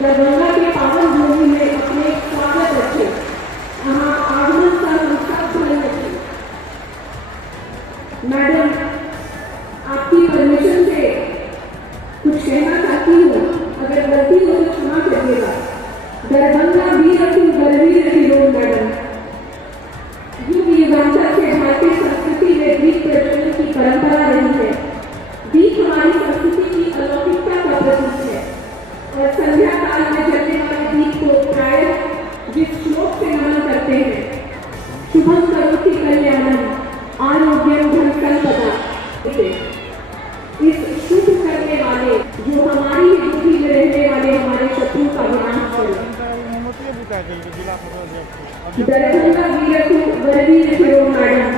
दरभंगा के पावन भूमि में अपने स्वागत रखे, आगमन का उत्साह रखे। मैडम, आपकी परमिशन से कुछ कहना चाहती हूँ, अगर गलती हो तो क्षमा करिएगा। दरभंगा वीर बलवीर की रोड मैडम, युगांतर से भारतीय संस्कृति में दीप प्रज्वलन की परंपरा रही है। दीप हमारी संस्कृति की अलौकिकता का प्रतीक है और संध्या काल में जलने वाले दीप को प्राय जिस श्लोक से नमन करते हैं, शुभम करोति कल्याणम आरोग्यम धन संपदा, इस शुभ करने वाले जो हमारी बुद्धि में रहने वाले हमारे शत्रु का विनाश करें। दरभंगा वीर बलवीर करो मैडम,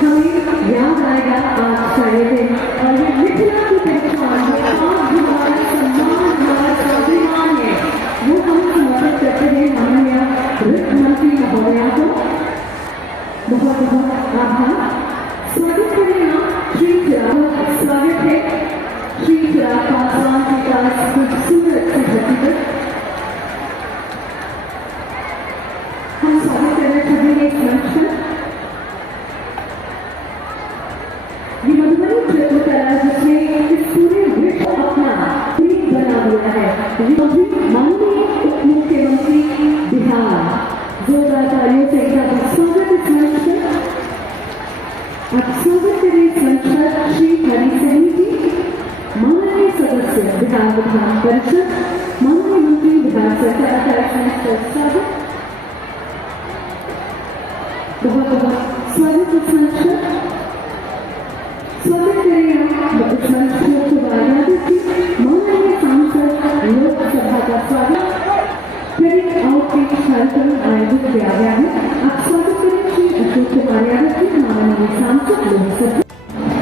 हमें याद आएगा आज सारे दिन और ये मिथिला की पहचान हमारा सम्मान हमारा स्वाभिमान है, वो हम समर्पित करते हैं माननीय वित्त मंत्री महोदया को। बहुत बहुत आभार। स्वागत करें आप श्री चिराग, स्वागत है श्री चिराग पासवान के पास खूबसूरत सी हकीकत। हम स्वागत करना चाहेंगे एक मंच पर। ये मधुबनी चित्रकला जिसने इस पूरे विश्व अपना प्रिय बना दिया है, माननीय उप मुख्यमंत्री बिहार, जोरदार तालियों से इनका स्वागत इस मंच पर। आप स्वागत करें इस मंच पर श्री हरि सैनी जी, माननीय सदस्य बिहार विधान परिषद, माननीय मंत्री बिहार सरकार का स्वागत। बहुत बहुत स्वागत इस मंच पर। स्वागत करें आप इस मंच को माननीय सांसद लोकसभा का स्वागत करें। आउटरीच कार्यक्रम आयोजित किया गया है। आप स्वागत करें श्री अशोक कुमार यादव जी, माननीय सांसद Lok Sabha.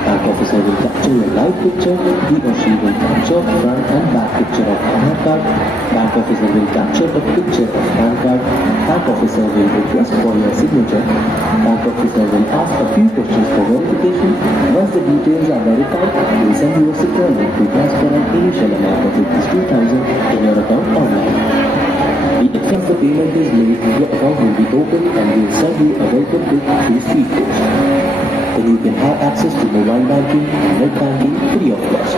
Bank officer will capture your live picture. He or she will capture front and back picture of Aadhaar card. Bank officer will capture the picture of PAN card. Bank officer will request for your signature. Bank officer will ask a few questions for verification. Once the details are verified, he will send you a secure link to transfer an initial amount of ₹2,000 in your account online. Once the payment is made, your account will be opened and we will send you a welcome kit through speed post. Then you can have access to mobile banking and net banking free of cost.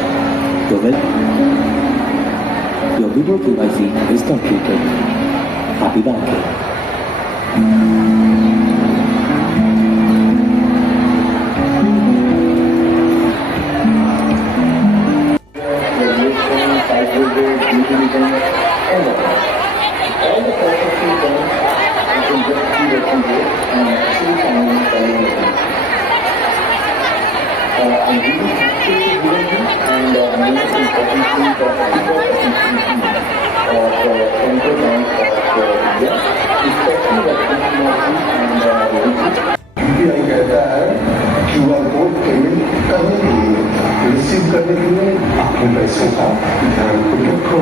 Your video KYC is completed. Happy banking. कहता है QR code payment करने के लिए, receive करने के लिए अपने पैसों का ध्यान रखो।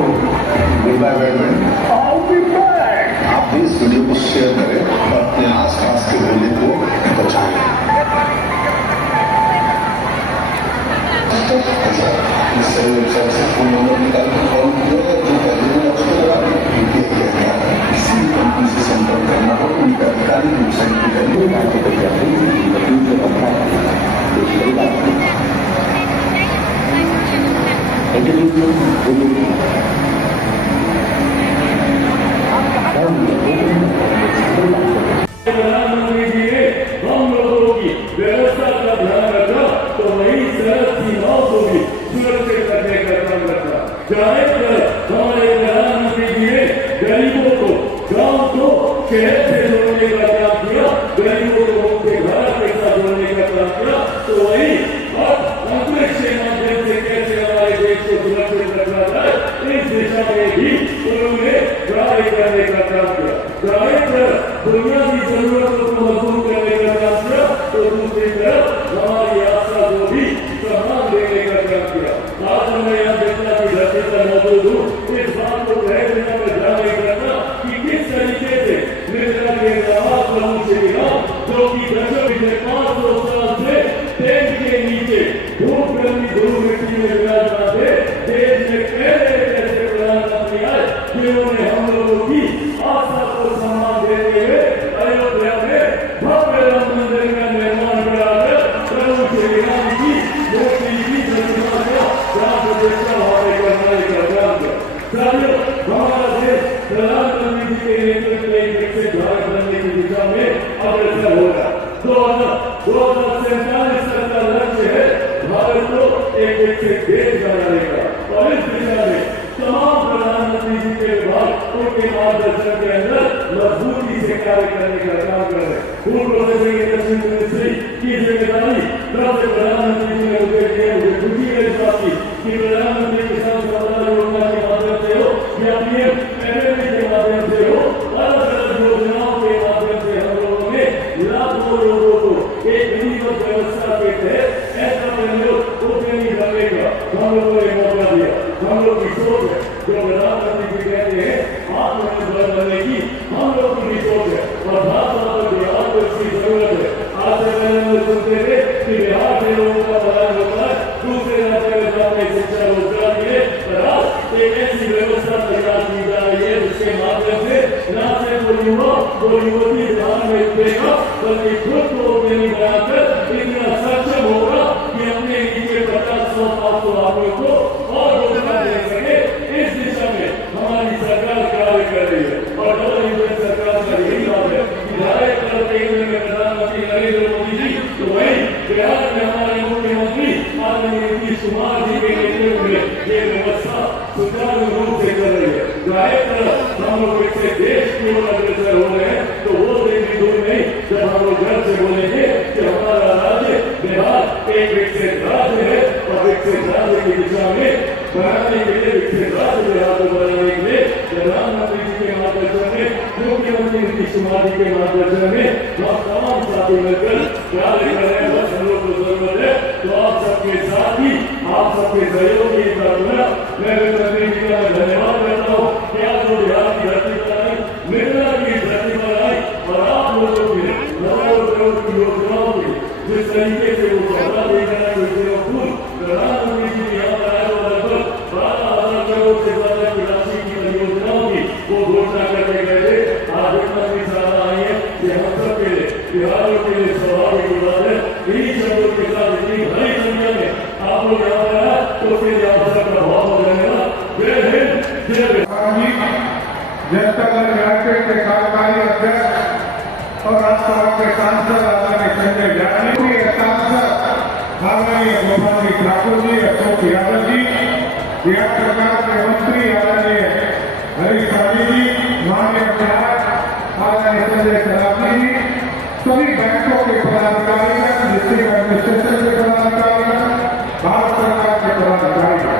आप भी इस वीडियो को शेयर करें और अपने आसपास के भोले को बचाएं। इससे वेबसाइट से फोन नंबर निकाल कर कॉल किया, जो पहले उसको किसी कंपनी से संपर्क करना हो, उनका अधिकारी वेबसाइट पर प्रधानमंत्री जी ने हम लोगों की व्यवस्था का ध्यान रखा, तो वही सरहद सीमाओं को भी सुरक्षित करने का काम रखा। चाहे हमारे प्रधानमंत्री जी ने गरीबों को, गांव को शहर से जोड़ने का काम किया, गरीबों को उनके घर के साथ जोड़ने का काम किया, तो वही अंतरिक्ष के माध्यम से कैसे हमारे देश को सुरक्षित रखा जाए, इस दिशा में भी उन्होंने ट्राई करने का काम किया। बुनियादी जरूरतों एक विकसित देश बनाने का। और इस दिशा में तमाम प्रधानमंत्री जी के विभाग उनके मार्गदर्शन के अंदर मजबूती से कार्य करने का काम कर रहे हैं। फूड प्रोसेसिंग इंडस्ट्री मिनिस्ट्री की जिम्मेदारी जब से प्रधानमंत्री जी ने मुझे दिए, मुझे खुशी है इस बात की कि प्रधानमंत्री किसान सम्मान योजना के माध्यम से हो या पीएम एमएसपी के माध्यम से हो, अलग अलग योजनाओं के माध्यम से हम लोगों ने लाखों लोगों को एक विधिवत व्यवस्था के तहत ऐसा उद्यमी बनने का हम लोगों ने मौका दिया। हम लोग की सोच है जो प्रधानमंत्री जी कहते हैं आत्मनिर्भर बनने की, हम लोग की सोच है और भारत बिहार को इसकी जरूरत है। आज से पहले हम सुनते थे कि बिहार के लोगों का भला होता है, दूसरे राज्यों में जाने शिक्षा रोजगार मिले, पर आज एक ऐसी व्यवस्था तैयार की जा रही है जिसके माध्यम से न सिर्फ वो युवा वो युवती बिहार में उतरेगा बल्कि खुद को उद्यमी बनाकर इतना सक्षम होगा कि अपने नीचे 50-100 आदमियों को और रोजगार दे सके। इस दिशा में हमारी सरकार कार्य कर रही है और डबल इंजन सरकार का यही बात है कि धारे करते हुए प्रधानमंत्री नरेंद्र मोदी जी तो वही बिहार में हमारे मुख्यमंत्री आदरणीय नीतीश कुमार जी के नेतृत्व में ये व्यवस्था सुचारू रूप से चल रही है। जाहिर तरह हम लोग इससे देश की ओर अग्रसर हो रहे हैं तो वो दिन भी दूर नहीं जब हम लोग घर से बोलेंगे कि हमारा राज्य बिहार एक विकसित राज्य है और विकसित राज्य की दिशा में बनाने के लिए विकसित राज्य बिहार को बनाने के लिए प्रधानमंत्री जी के मार्गदर्शन में मुख्यमंत्री नीतीश कुमार जी के मार्गदर्शन में हम तमाम साथी मिलकर कार्य कर रहे हैं। बस हम लोग को जरूरत है तो आप सबके साथ ही आप सबके सहयोग की प्रार्थना मैं मुख्यमंत्री जी का धन्यवाद करता हूँ कि आज जो बिहार की धरती पर आई, मिथिला की धरती पर आई और आप लोगों की करोड़ करोड़ की योजनाओं की जिस तरीके से वो सौदा देकर प्रधानमंत्री जी यहाँ पर आए और लगभग 12,000 करोड़ से ज्यादा की राशि की परियोजनाओं की वो घोषणा करके गए थे। आज इतना भी सारा आई है कि हम सब के लिए बिहारियों के लिए स्वाभाविक बात है। इन्हीं शब्दों के साथ इतनी बड़ी संख्या में आप लोग यहाँ पर आए तो उसके लिए आप सबका बहुत धन्यवाद। जय हिंद जय बिहार। जनता दल यूनाइटेड के कार्यकारी अध्यक्ष और राज्यसभा के सांसद आदरणीय संजय जानी के सांसद आदरणीय गोपाल जी ठाकुर जी, अशोक यादव जी, बिहार सरकार के मंत्री आदरणीय हरीश रावी जी, माननीय विधायक आदरणीय संजय सरावगी जी, सभी बैंकों के पदाधिकारीगण, डिस्ट्रिक्ट एडमिनिस्ट्रेशन के पदाधिकारीगण, भारत सरकार के पदाधिकारीगण,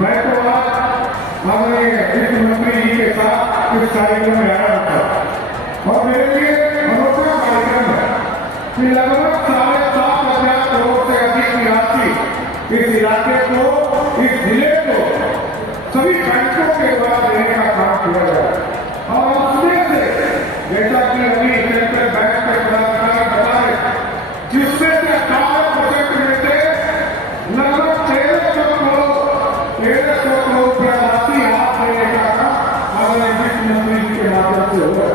मैं तो आज आदरणीय वित्त मंत्री जी के साथ इस कार्यक्रम में आया था और मेरे लिए अनोखा कार्यक्रम है कि लगभग 7,500 करोड़ से अधिक की राशि इस इलाके को, इस जिले को सभी बैंकों के द्वारा देने का काम किया गया और उसमें से जैसा कि अभी सेंट्रल बैंक के पदाधिकारी बताए जिसमें से 18% में से लगभग 1,300 करोड़ रुपया राशि हाथ देने का काम आदरणीय वित्त मंत्री जी के माध्यम से होगा।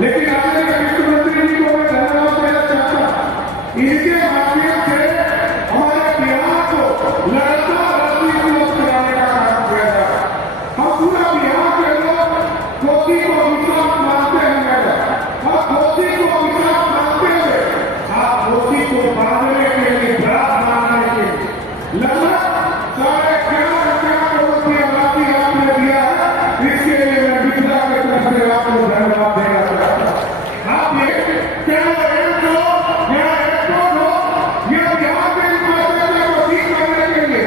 लेकिन आदरणीय वित्त मंत्री जी को मैं धन्यवाद देना चाहता हूं, इनके माध्यम से हमारे बिहार को लगातार राशि उपलब्ध कराने का काम किया जा रहा है। हम पूरा बिहार के लोग कोसी को विश्वास मानते हैं, हम कोसी को विश्वास मानते हुए आप कोसी को बांधने के लिए प्रयास मानने के लिए लगभग 11.5 करोड़ रुपया राशि आपने दिया है। इसके लिए मैं मिथिला के तरफ से आपको धन्यवाद देना चाहता हूँ। आप ये क्या बिहार के इंफ्रास्ट्रक्चर को ठीक करने के लिए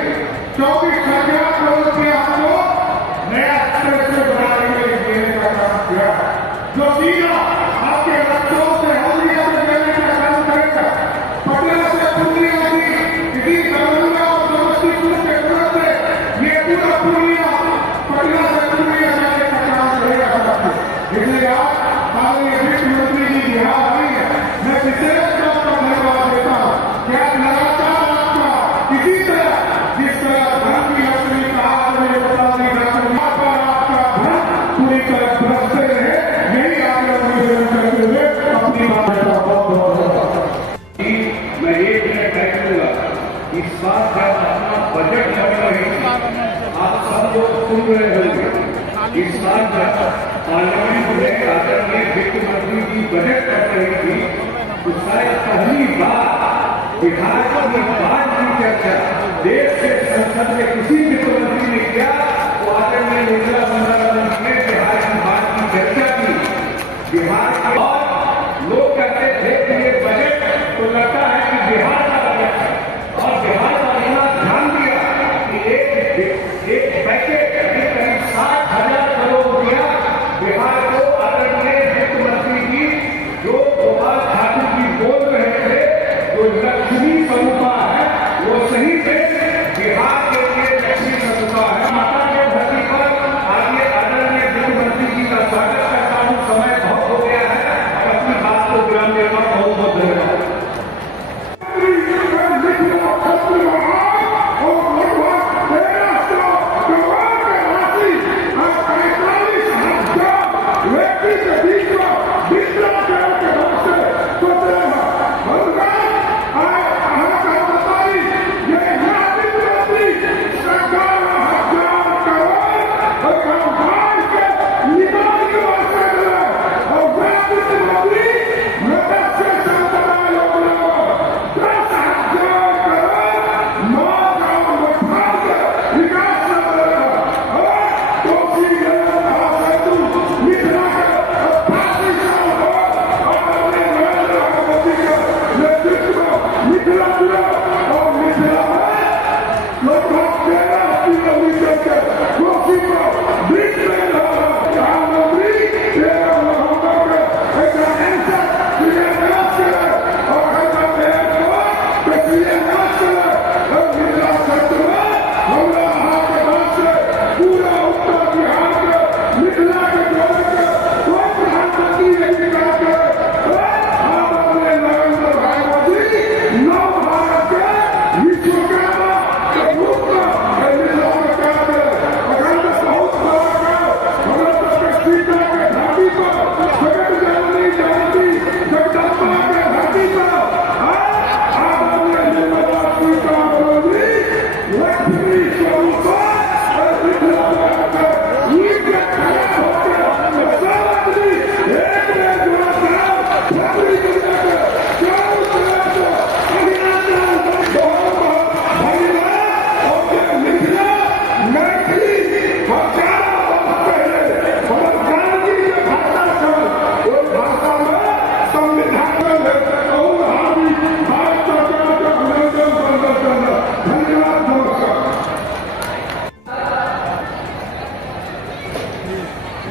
24,000 करोड़ रुपया आपको नया स्ट्रक्चर बनाने के लिए देने का काम किया है, जो सीधा आपके रस्तों से हल्दिया से देने का काम करेगा। पटना से पूर्णिया की दरभंगा और समस्तीपुर के तरफ से ये पूरा पूर्णिया पटना से पूर्णिया जाने का काम करेगा। इसलिए आज आदरणीय वित्त मंत्री जी बिहार आई है, मैं विशेष तौर पर धन्यवाद देता हूँ कि आप लगातार आपका इसी तरह जिस तरह धन की लक्ष्मी का आदरणीय बताने पर आपका धन पूरी तरह बरसते रहे, यही आपने निवेदन करते हुए अपनी बात का बहुत मैं 1 मिनट तय करूंगा। इस बार जब अपना बजट बन रही आप सब लोग सुन रहे होंगे, इस बार जब पार्लियामेंट में आदरणीय वित्त मंत्री जी बजट कर रही थी तो शायद पहली बार बिहार की बात की चर्चा देश के संसद में किसी वित्त मंत्री ने किया तो आदरणीय निर्मला सीतारमण जी ने बिहार की बात की चर्चा की। बिहार के और लोग कहते थे कि ये बजट तो लगता है कि बिहार का बजट है और बिहार का इतना ध्यान दिया कि एक पैकेज करीब 60,000 करोड़ रुपया बिहार को आदरणीय वित्त मंत्री जी जो गोपाल ठाकुर जी बोल रहे थे जो लक्ष्मी स्वरूपा है वो सही से बिहार के लिए लक्ष्मी स्वरूपा है। माता के धरती पर आगे आदरणीय वित्त मंत्री जी का स्वागत करता हूँ। समय बहुत हो गया है और अपनी बात को विराम देता हूँ। बहुत बहुत धन्यवाद।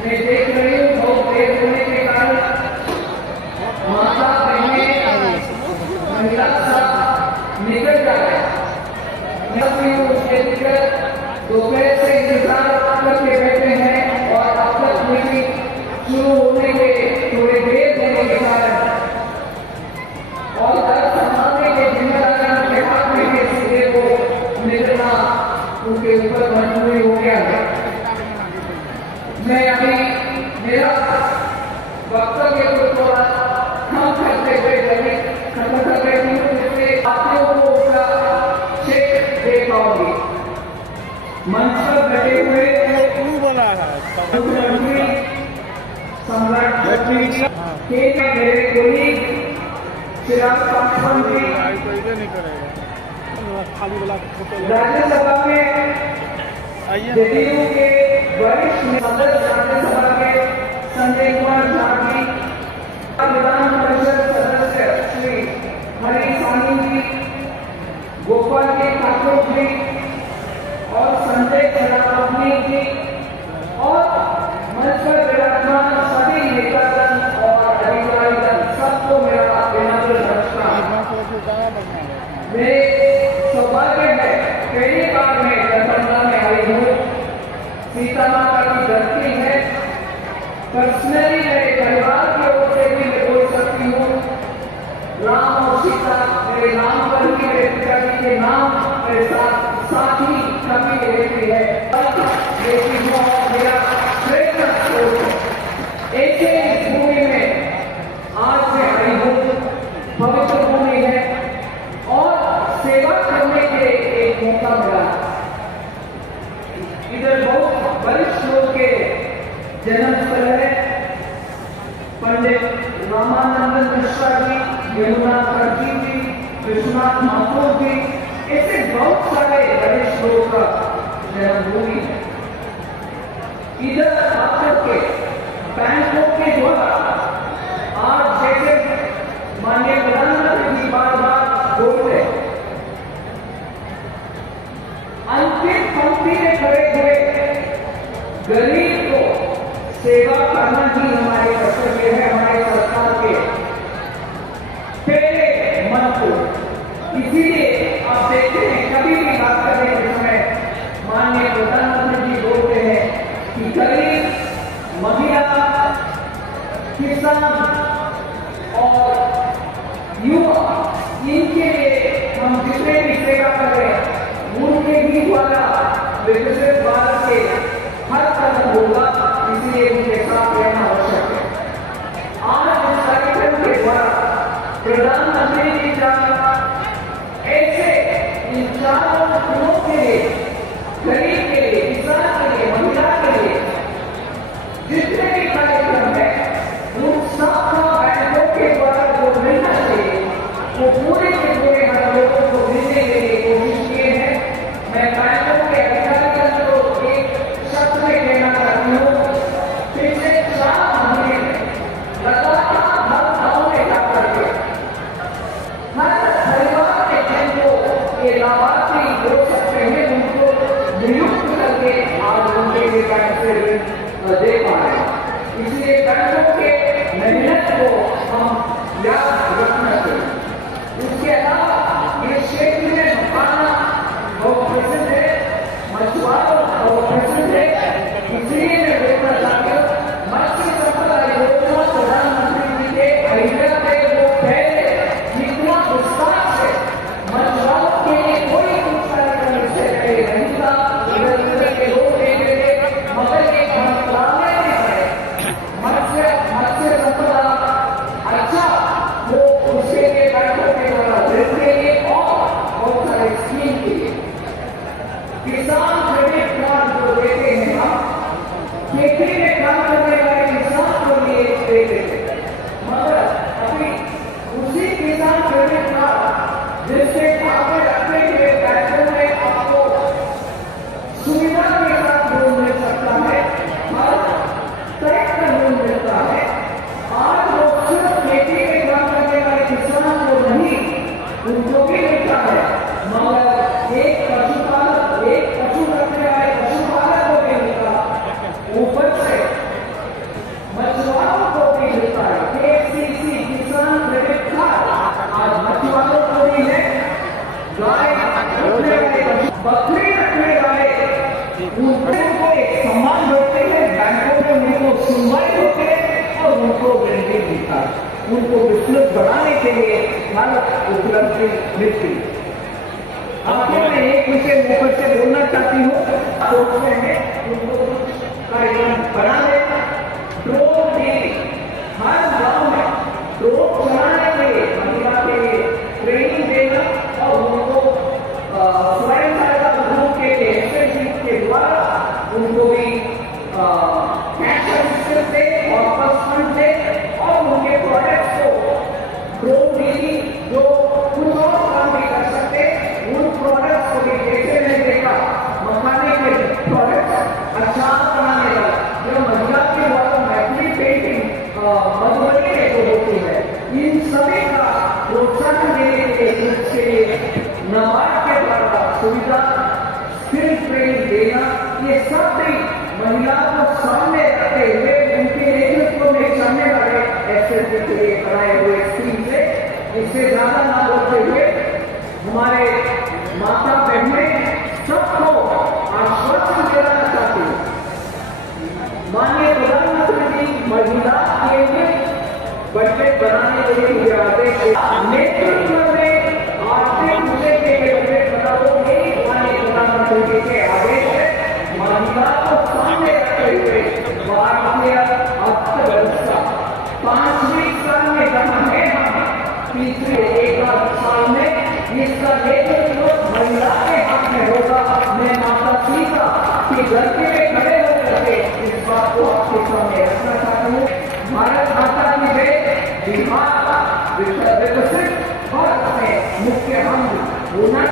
मैं देख रही हूँ बहुत देर होने के कारण माता बहनें महिला सब निकल जा रहे हैं। उसके टिकट दोपहर से इंतजार करके बैठे हैं और अब तक मीटिंग शुरू होने के थोड़े देर होने के कारण और दर संभालने के जिम्मेदारी के हाथ में के सीधे को निकलना उनके ऊपर मजबूरी हो गया है। मैं अभी मेरा वक्तव्य को थोड़ा कम करते हुए जल्दी खत्म कर रही हूँ जिससे आपको उसका चेक दे पाऊंगी। मंच पर बैठे हुए मुख्यमंत्री सम्राट चौधरी जी के मेरे कोलीग चिराग पासवान जी राज्यसभा में जदयू के वरिष्ठ सदस्य राज्यसभा के संजय कुमार झा जी, विधान परिषद सदस्य श्री हरी सानी जी, गोपाल के ठाकुर जी और संजय सरावनी जी और मंच पर विराजमान सभी नेतागण और अधिकारीगण सबको मेरा विनम्र नमस्कार। मेरे सौभाग्य है पहली बार मैं दरभंगा में आई हूँ। सीता माता की धरती है। पर्सनली मेरे परिवार की ओर से भी मैं बोल सकती हूँ राम और सीता मेरे नाम पर ही मेरे पिताजी के नाम मेरे साथ ही कभी रहती है। लेकिन मेरा प्रेरणा स्रोत ऐसे भूमि में आज मैं आई हूँ। पवित्र भूमि है और सेवा करने के एक मौका मिला। इधर बहुत वरिष्ठ लोग के जन्म स्थल है। पंडित रामानंद मिश्रा जी, यमुना खर्जी जी, विश्वनाथ माथुर जी, ऐसे बहुत सारे वरिष्ठ लोगों का जन्मभूमि है। इधर आकर के बैंकों के द्वारा आज जैसे माननीय प्रधानमंत्री जी बार बार बोलते हैं, अंतिम पंक्ति में खड़े हुए गरीब को सेवा करना ही हमारे कर्तव्य है, हमारे सरकार के पहले मन को। इसीलिए आप देखते हैं कभी भी बात करने के समय माननीय प्रधानमंत्री जी बोलते हैं कि गरीब, महिला, किसान और युवा, इनके लिए हम जितने भी सेवा कर रहे हैं उनके भी द्वारा विकसित भारत के हर कदम होगा, इसलिए उनके साथ रहना आवश्यक है। आज इस कार्यक्रम के द्वारा प्रधानमंत्री जी का ऐसे इन चारों गुणों के लिए, गरीब के लिए, किसान के लिए, महिला के लिए जितने भी कार्यक्रम है उन सबका बैंकों के द्वारा जो मिलना चाहिए वो पूरे के पूरे हम लोगों को मिलने के लिए कोशिश किए हैं। मैं बैंकों के अधिकारियों को एक शब्द में कहना चाहती हूँ, पिछले 4 महीने में लगातार हर गाँव में जाकर के हर परिवार के जन को ये लाभार्थी हो सकते हैं, उनको नियुक्त करके आज उनके लिए बैंक से ऋण दे पा रहे हैं। इसलिए बैंकों के मेहनत को हम याद रखना चाहिए। इसके अलावा ये क्षेत्र में मखाना बहुत प्रसिद्ध है, मछुआरों बहुत प्रसिद्ध है, इसलिए मैं देखना चाहती हूँ मत्स्य संपदा योजना प्रधानमंत्री जी के आइडिया थे वो पहले जितना विस्तार से मछुआरों के लिए कोई कार्यक्रम इससे पहले नहीं था। इधर के लोग देख रहे थे, मगर एक मंत्रालय में है मत्स्य संपदा अच्छा वो उसके लिए बैंकों के द्वारा ऋण के लिए और बहुत सारे स्कीम के लिए किसान क्रेडिट कार्ड जो देते हैं हम खेती में काम करने वाले किसान को लिए देते हैं, मगर अभी उसी किसान क्रेडिट कार्ड जिससे आगे रखने के लिए बैंकों में आपको सुविधा के साथ लोन मिल सकता है, हर तरह का लोन मिलता है। आज वो सिर्फ खेती में काम करने वाले किसान को नहीं, उनको भी मिलता है, मगर एक पशुपालक, एक पशु रखने वाले पशुपालक को भी मिलता, ऊपर से मछुआरों को भी मिलता है। KCC किसान क्रेडिट कार्ड आज मछुआरों को भी है, गाय रखने वाले, बकरी रखने वाले उनको एक सम्मान देते हैं, बैंकों में उनको सुनवाई होती है और उनको ऋण भी मिलता है। उनको बिजनेस बढ़ाने के लिए हर उपलब्धि मिलती है। आपको मैं एक विषय ऊपर से बोलना चाहती हूँ, सोचते हैं उनको कार्यक्रम बनाने, ड्रोन डीलिंग हर गांव में ड्रोन चलाने के लिए महिला के लिए ट्रेनिंग देना और उनको स्वयं सहायता समूह के लिए SHG के द्वारा उनको भी कैश असिस्टेंस दे और फंड दे और उनके प्रोडक्ट्स को ड्रोन डीलिंग जो कुछ और काम भी कर सकते उन प्रोडक्ट्स को भी जैसे मैंने देखा मखाने के प्रोडक्ट्स अचार बनाने का जो महिला के द्वारा मैथिली पेंटिंग मधुबनी में जो होती है, इन सभी का प्रोत्साहन देने के लिए नाबार्ड के द्वारा सुविधा स्किल ट्रेनिंग देना, ये सब भी महिलाओं को सामने रखते हुए उनके नेतृत्व में चलने वाले SHG के लिए बनाए हुए स्कीम से इससे ज्यादा ना बोलते हुए हमारे माता बहनें सबको आश्वासन दिलाना चाहती हूँ। माननीय प्रधानमंत्री जी महिला के लिए बजट बनाने के लिए आदेश नेतृत्व में आर्थिक मुद्दे के लिए बजट बनाओगे, माननीय प्रधानमंत्री जी के आदेश है। महिला को सामने रखते हुए भारतीय अर्थव्यवस्था 5वीं साल में जमा है, तीसरे एक साल में इसका नेतृत्व महिला के हाथ में होगा। मैं माता सीता की धरती में खड़े होकर के इस बात को आपके सामने रखना चाहता हूँ। भारत माता की जय, बिहार विकसित और उसमें मुख्य हम होना